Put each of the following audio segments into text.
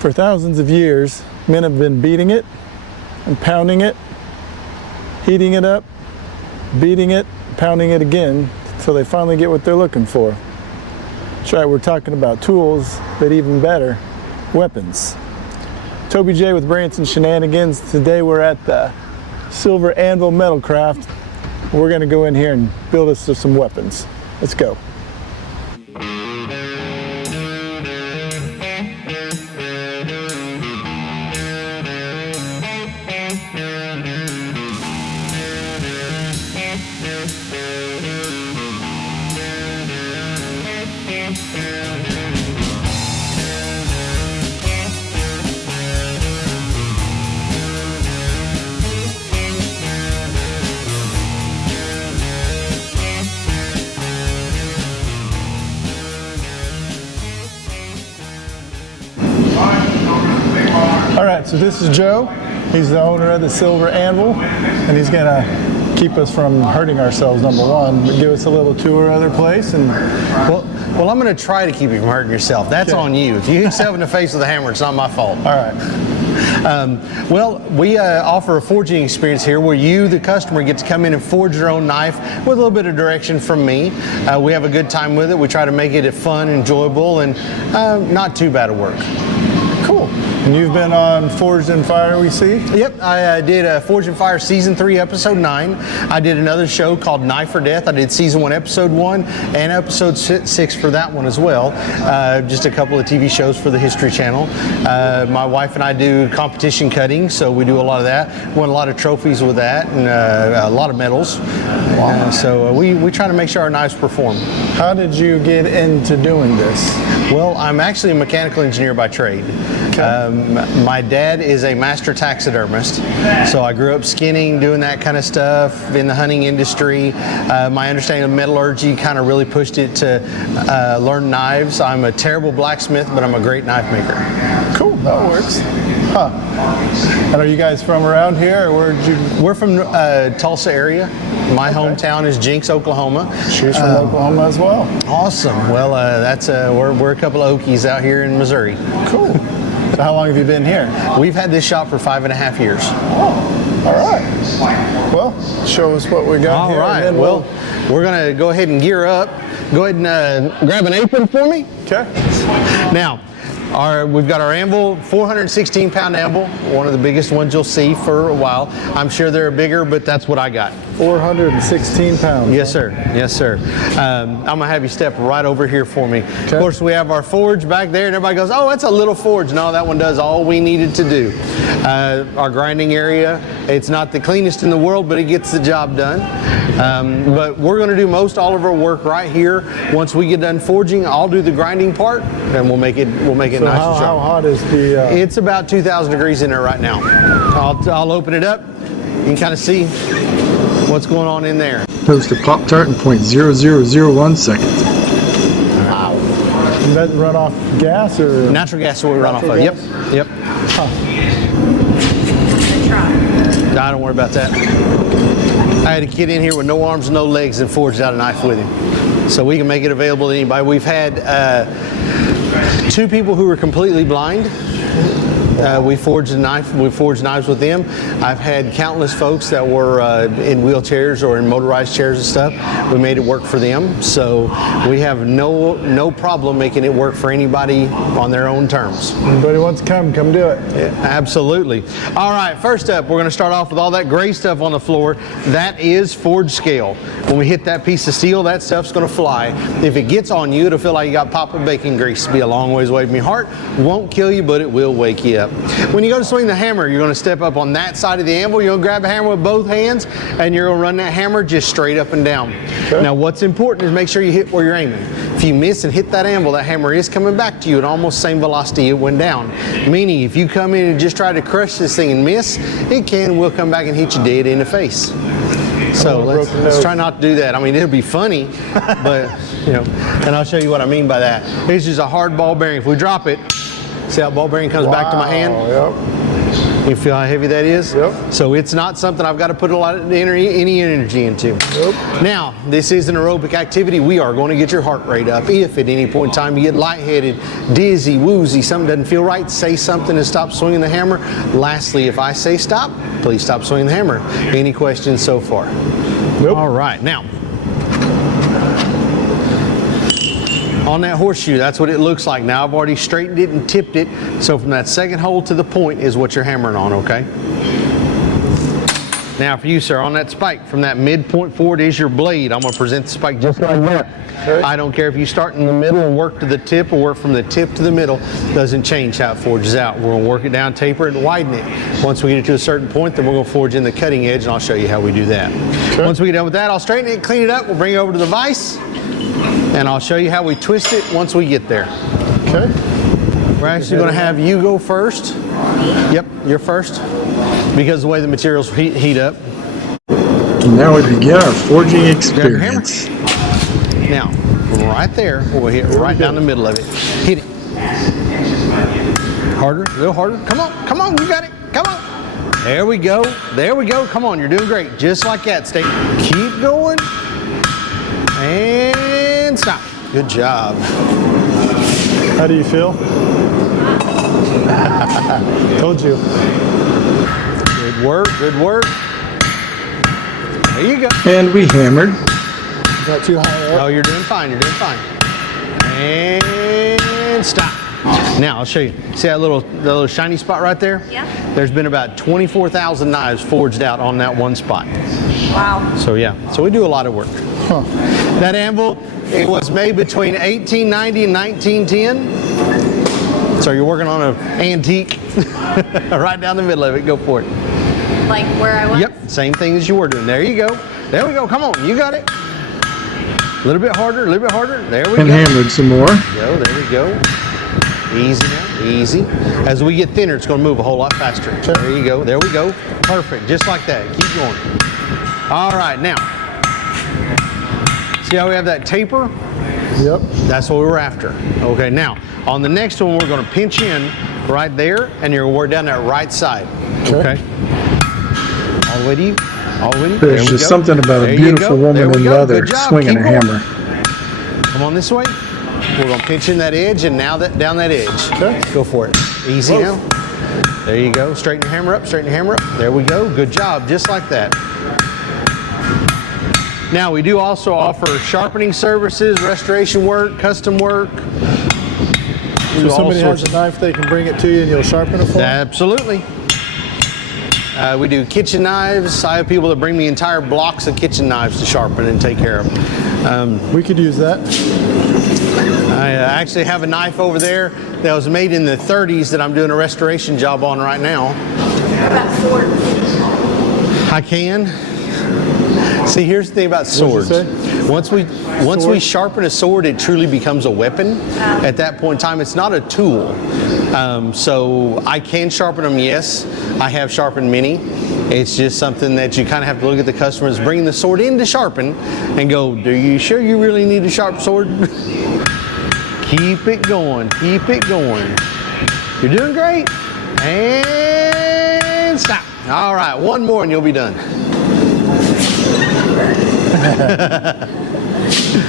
For thousands of years, men have been beating it and pounding it, heating it up, beating it, pounding it again, until they finally get what they're looking for. That's right, we're talking about tools, but even better, weapons. Toby J with Branson Shenanigans. Today we're at the Silver Anvil Metal Craft. We're gonna go in here and build us some weapons. Let's go. All right, so this is Joe. He's the owner of the Silver Anvil, and he's gonna keep us from hurting ourselves, number one, but give us a little tour of their place. And well, I'm gonna try to keep you from hurting yourself. That's on you. If you hit yourself in the face with a hammer, it's not my fault. All right. Well, we offer a forging experience here where you, the customer, get to come in and forge your own knife with a little bit of direction from me. We have a good time with it. We try to make it fun, enjoyable, and not too bad of work. Cool. And you've been on Forged in Fire, we see? Yep, I did Forged in Fire Season 3, Episode 9. I did another show called Knife or Death. I did Season 1, Episode 1, and Episode 6 for that one as well. Just a couple of TV shows for the History Channel. My wife and I do competition cutting, so we do a lot of that. Won a lot of trophies with that, and a lot of medals. Wow. So we try to make sure our knives perform. How did you get into doing this? Well, I'm actually a mechanical engineer by trade. Okay. My dad is a master taxidermist, so I grew up skinning, doing that kind of stuff in the hunting industry. My understanding of metallurgy kind of really pushed it to learn knives. I'm a terrible blacksmith, but I'm a great knife maker. Cool, that works. Huh. And are you guys from around here, or where'd you? We're from Tulsa area. My hometown is Jinx, Oklahoma. She's from Oklahoma as well. Awesome. Well, we're a couple of Okies out here in Missouri. Cool. So how long have you been here? We've had this shop for 5.5 years. Oh, all right. Well, show us what we got here. All right. Well, we're going to go ahead and gear up. Go ahead and grab an apron for me. Okay. Now, we've got our anvil, 416-pound anvil, one of the biggest ones you'll see for a while. I'm sure they're bigger, but that's what I got. 416 pounds. Yes, sir. Yes, sir. I'm going to have you step right over here for me. Okay. Of course, we have our forge back there, and everybody goes, oh, that's a little forge. No, that one does all we needed to do. Our grinding area, it's not the cleanest in the world, but it gets the job done. But we're going to do all of our work right here. Once we get done forging, I'll do the grinding part, and we'll make it nice and sharp. How hot is the? It's about 2,000 degrees in there right now. I'll open it up. You can kind of see what's going on in there. Toast a Pop-Tart in 0.0001 seconds. Wow. Does that run off gas or? Natural gas is what we run off of. Yep. Yep. Huh. Nah, don't worry about that. I had a kid in here with no arms and no legs and forged out a knife with him. So we can make it available to anybody. We've had 2 people who were completely blind. We forged knives with them. I've had countless folks that were in wheelchairs or in motorized chairs and stuff. We made it work for them. So we have no problem making it work for anybody on their own terms. Anybody wants to come do it. Yeah, absolutely. All right, first up, we're going to start off with all that gray stuff on the floor. That is forge scale. When we hit that piece of steel, that stuff's going to fly. If it gets on you, it'll feel like you got popped with bacon grease. It'll be a long ways away from your heart. Won't kill you, but it will wake you up. When you go to swing the hammer, you're going to step up on that side of the anvil. You're going to grab a hammer with both hands, and you're going to run that hammer just straight up and down. Okay. Now, what's important is make sure you hit where you're aiming. If you miss and hit that anvil, that hammer is coming back to you at almost the same velocity it went down. Meaning, if you come in and just try to crush this thing and miss, it will come back and hit you dead in the face. So let's try not to do that. I mean, it'll be funny, but, and I'll show you what I mean by that. It's just a hard ball bearing. If we drop it, see how ball bearing comes back to my hand? Yep. You feel how heavy that is? Yep. So it's not something I've got to put a lot of any energy into. Nope. Now, this is an aerobic activity. We are going to get your heart rate up. If at any point in time you get lightheaded, dizzy, woozy, something doesn't feel right, say something and stop swinging the hammer. Lastly, if I say stop, please stop swinging the hammer. Any questions so far? Nope. All right, now. On that horseshoe, that's what it looks like. Now I've already straightened it and tipped it. So from that second hole to the point is what you're hammering on, okay? Now for you, sir, on that spike, from that midpoint forward is your blade. I'm gonna present the spike just like that. Okay. I don't care if you start in the middle and work to the tip or work from the tip to the middle. Doesn't change how it forges out. We're gonna work it down, taper it, and widen it. Once we get it to a certain point, then we're gonna forge in the cutting edge, and I'll show you how we do that. Okay. Once we get done with that, I'll straighten it, clean it up, we'll bring it over to the vise, and I'll show you how we twist it once we get there. Okay. We're actually going to have you go first. Yep, you're first, because the way the materials heat up. And now we begin our forging experience. Now, from right there, we'll hit right down the middle of it. Hit it. Harder, a little harder. Come on, you got it. Come on. There we go. There we go. Come on, you're doing great. Just like that. Stay. Keep going. And stop. Good job. How do you feel? Told you. Good work, good work. There you go. And we hammered. Is that too high up? Oh, you're doing fine, you're doing fine. And stop. Now, I'll show you. See that little shiny spot right there? Yeah. There's been about 24,000 knives forged out on that one spot. Wow. So yeah, so we do a lot of work. Huh. That anvil, it was made between 1890 and 1910. So you're working on an antique. Right down the middle of it, go for it. Like where I was? Yep, same thing as you were doing. There you go. There we go, come on, you got it. A little bit harder, a little bit harder. There we And go. hammered some more. There we go. Easy now, easy. As we get thinner, it's gonna move a whole lot faster. There you go, there we go. Perfect, just like that, keep going. All right, now. See how we have that taper? Yep. That's what we were after. Okay, now, on the next one, we're gonna pinch in right there, and you're gonna work down that right side. Okay? All the way to you, all the way to you. There There's we just go. something about There a you beautiful go. woman There we in go. leather Good job. swinging a Keep going. hammer. Come on this way. We're gonna pinch in that edge, and now that down that edge. Okay. Go for it. Easy now. There you go. Straighten your hammer up, straighten your hammer up. There we go. Good job, just like that. Now we do also offer sharpening services, restoration work, custom work. So if somebody has a knife, they can bring it to you and you'll sharpen it for them? Absolutely. We do kitchen knives. I have people that bring me entire blocks of kitchen knives to sharpen and take care of. We could use that. I actually have a knife over there that was made in the 30s that I'm doing a restoration job on right now. What about swords? I can. See, here's the thing about swords. What'd you say? Once we sharpen a sword, it truly becomes a weapon. At that point in time, it's not a tool. So I can sharpen them, yes. I have sharpened many. It's just something that you kind of have to look at the customers bringing the sword in to sharpen and go, "Do you sure you really need a sharp sword?" Keep it going, keep it going. You're doing great. And stop. All right, one more and you'll be done.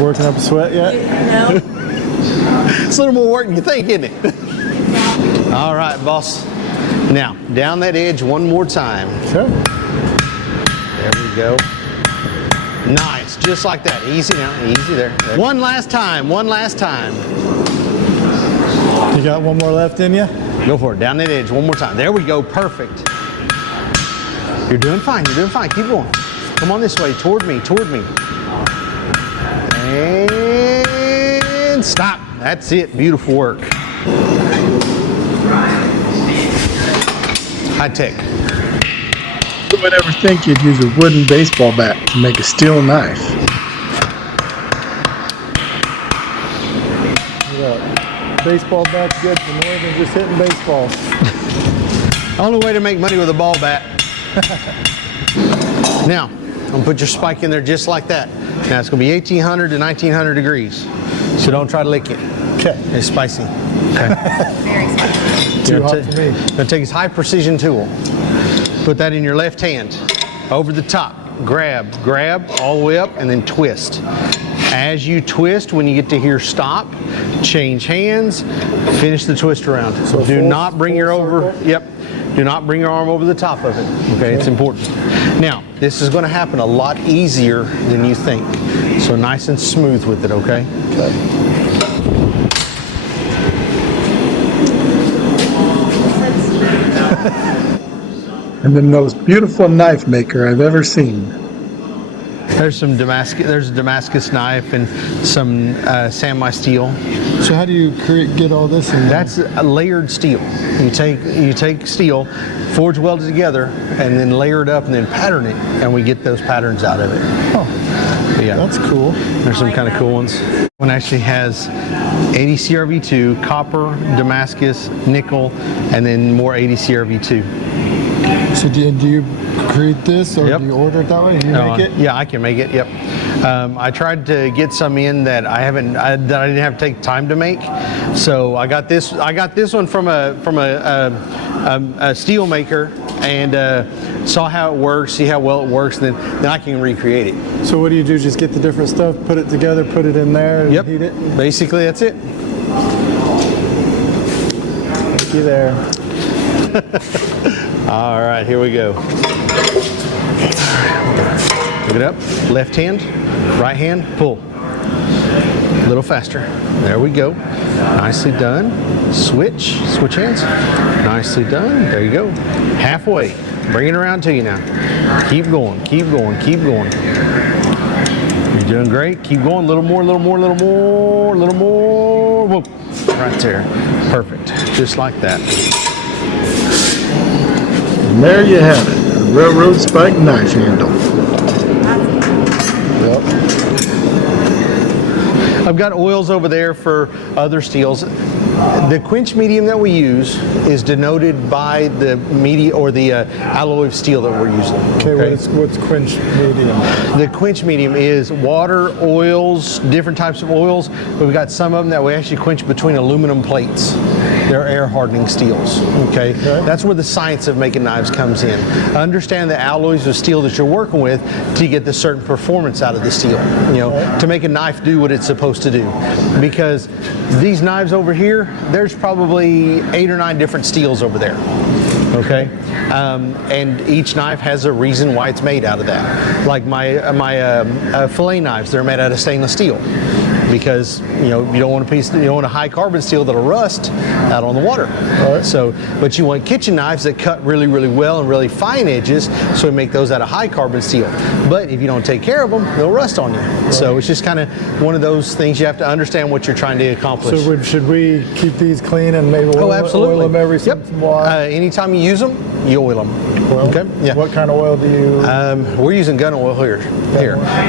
Working up a sweat yet? No. It's a little more work than you think, isn't it? All right, boss. Now, down that edge one more time. Okay. There we go. Nice, just like that. Easy now, easy there. One last time, one last time. You got one more left in you? Go for it, down that edge one more time. There we go, perfect. You're doing fine, you're doing fine. Keep going. Come on this way, toward me, toward me. And stop. That's it, beautiful work. High tech. Who would ever think you'd use a wooden baseball bat to make a steel knife? Baseball bat's good for more than just hitting baseballs. Only way to make money with a ball bat. Now, I'm gonna put your spike in there just like that. Now it's gonna be 1800 to 1900 degrees. So don't try to lick it. Okay. It's spicy. Okay. Very spicy. Too hot for me. Gonna take his high precision tool. Put that in your left hand. Over the top. Grab all the way up and then twist. As you twist, when you get to here stop, change hands, finish the twist around. So do full- not bring your over. circle? Yep. Do not bring your arm over the top of it. Okay, it's important. Now, this is going to happen a lot easier than you think. So nice and smooth with it, okay? And then the most beautiful knife maker I've ever seen. There's a Damascus knife and some samurai steel. So how do you get all this in there? That's a layered steel. You take steel, forge welded together, and then layer it up and then pattern it, and we get those patterns out of it. Oh, Yeah, that's cool. there's some kind of cool ones. One actually has 80 CRV2, copper, Damascus, nickel, and then more 80 CRV2. So do you create this, or Yep. do you order it that way? You make it? Yeah, I can make it. Yep. I tried to get some in that I didn't have to take time to make. So I got this one from a steel maker and saw how it works, see how well it works, and then I can recreate it. So what do you do? Just get the different stuff, put it together, put it in there, and Yep. heat it? Basically, that's it. Thank you there. All right, here we go. Pick it up, left hand, right hand, pull. A little faster. There we go. Nicely done. Switch hands. Nicely done. There you go. Halfway. Bring it around to you now. Keep going, keep going, keep going. You're doing great. Keep going. A little more, little more, little more, little more. Whoa. Right there. Perfect. Just like that. And there you have it, a railroad spike knife handle. Yep. I've got oils over there for other steels. The quench medium that we use is denoted by the media or the alloy of steel that we're using. Okay, what's quench medium? The quench medium is water, oils, different types of oils. We've got some of them that we actually quench between aluminum plates. They're air hardening steels. Okay? That's where the science of making knives comes in. Understand the alloys of steel that you're working with to get the certain performance out of the steel. You know, to make a knife do what it's supposed to do. Because these knives over here, there's probably 8 or 9 different steels over there. Okay, and each knife has a reason why it's made out of that. Like my fillet knives, they're made out of stainless steel because you don't want a high carbon steel that'll rust out on the water. So, but you want kitchen knives that cut really, really well and really fine edges, so we make those out of high carbon steel. But if you don't take care of them, they'll rust on you. So it's just kind of one of those things you have to understand what you're trying to accomplish. So should we keep these clean and maybe oil them every once in a while? Anytime you use them, you oil them. Okay. Yeah. What kind of oil do you? We're using gun oil here.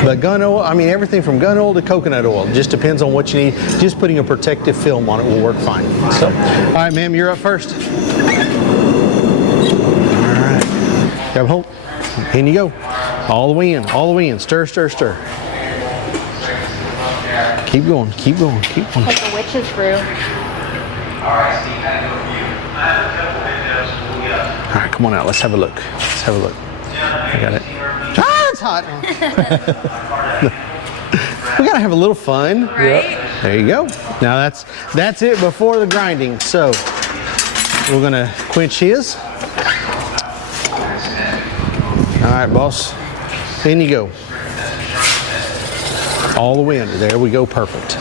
But gun oil, I mean everything from gun oil to coconut oil. Just depends on what you need. Just putting a protective film on it will work fine. So, all right, ma'am, you're up first. All right. Grab hold. In you go. All the way in. All the way in. Stir, stir, stir. Keep going. Keep going. Keep going. Like a witch's brew. All right, come on out. Let's have a look. Let's have a look. I got it. Ah, it's hot. We gotta have a little fun. Right? There you go. Now that's it before the grinding. So we're gonna quench his. All right, boss. In you go. All the way under. There we go. Perfect.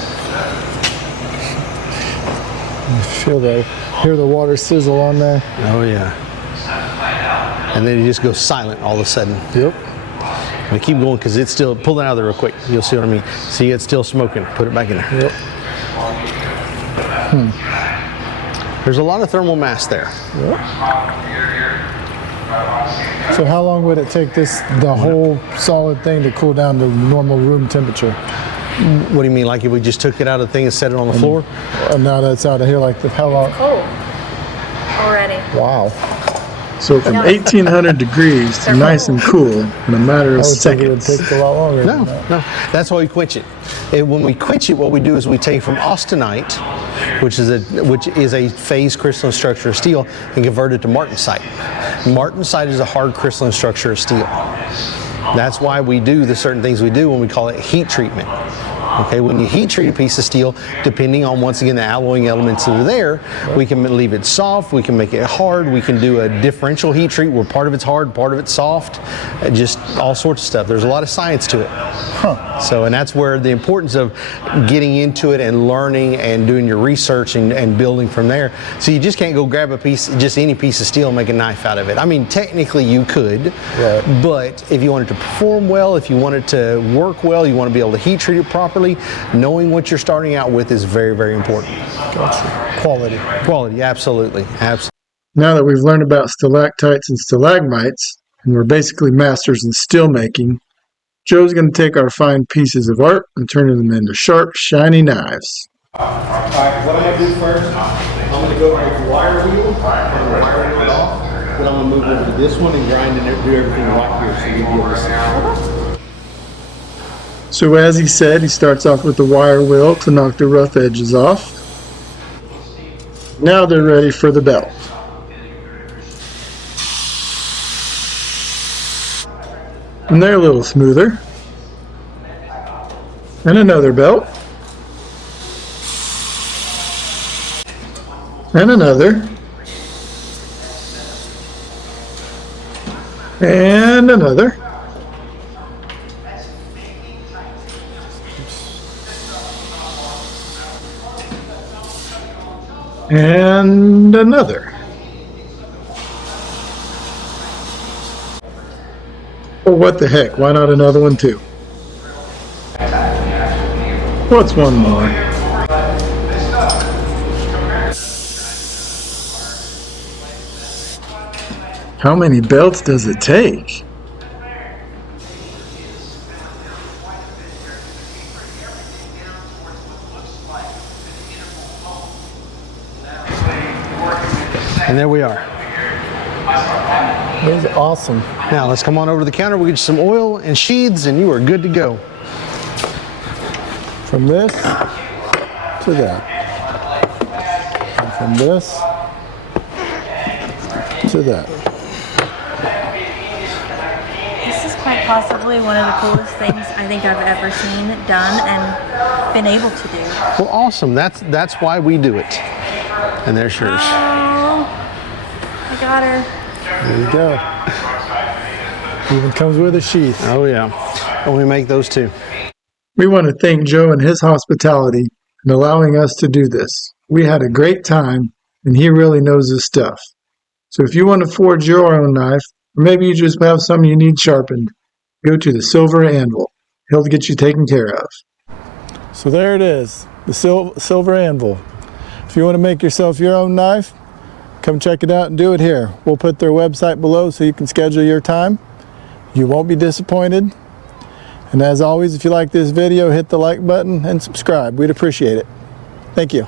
Hear the water sizzle on there. Oh yeah. And then it just goes silent all of a sudden. Yep. And keep going because it's still, pull it out of there real quick. You'll see what I mean. See, it's still smoking. Put it back in there. Yep. There's a lot of thermal mass there. Yep. So how long would it take the whole solid thing to cool down to normal room temperature? What do you mean? Like if we just took it out of the thing and set it on the floor? Now that it's out of here, how long? Cold. Already. Wow. So from 1800 degrees to nice and cool in a matter I of would think it would seconds. take a lot longer. No, than that. no, that's why we quench it. And when we quench it, what we do is we take from austenite, which is a phase crystalline structure of steel, and convert it to martensite. Martensite is a hard crystalline structure of steel. That's why we do the certain things we do when we call it heat treatment. Okay, when you heat treat a piece of steel, depending on, once again, the alloying elements that are there, we can leave it soft, we can make it hard, we can do a differential heat treat where part of it's hard, part of it's soft, just all sorts of stuff. There's a lot of science to it. So, and that's where the importance of getting into it and learning and doing your research and building from there. So you just can't go grab a piece, just any piece of steel and make a knife out of it. I mean, technically you could, but if you want it to perform well, if you want it to work well, you want to be able to heat treat it properly, knowing what you're starting out with is very, very important. Gotcha. Quality. Quality, absolutely, absolutely. Now that we've learned about stalactites and stalagmites, and we're basically masters in steel making, Joe's going to take our fine pieces of art and turn them into sharp, shiny knives. Alright, what I'm going to do first, I'm going to go with the wire wheel, and wire it off, then I'm going to move over to this one and grind and do everything right here so you'll be able to see. So as he said, he starts off with the wire wheel to knock the rough edges off. Now they're ready for the belt. And they're a little smoother. And another belt. And another. And another. And another. Well, what the heck? Why not another one too? What's one more? How many belts does it take? And there we are. That was awesome. Now let's come on over to the counter, we'll get you some oil and sheaths and you are good to go. From this to that. And from this to that. This is quite possibly one of the coolest things I think I've ever seen done and been able to do. Well, awesome. That's why we do it. And there's yours. Oh, I got her. There you go. Even comes with a sheath. Oh yeah. And we make those too. We want to thank Joe and his hospitality in allowing us to do this. We had a great time, and he really knows his stuff. So if you want to forge your own knife, or maybe you just have some you need sharpened, go to the Silver Anvil. He'll get you taken care of. So there it is, the Silver Anvil. If you want to make yourself your own knife, come check it out and do it here. We'll put their website below so you can schedule your time. You won't be disappointed. And as always, if you like this video, hit the like button and subscribe. We'd appreciate it. Thank you.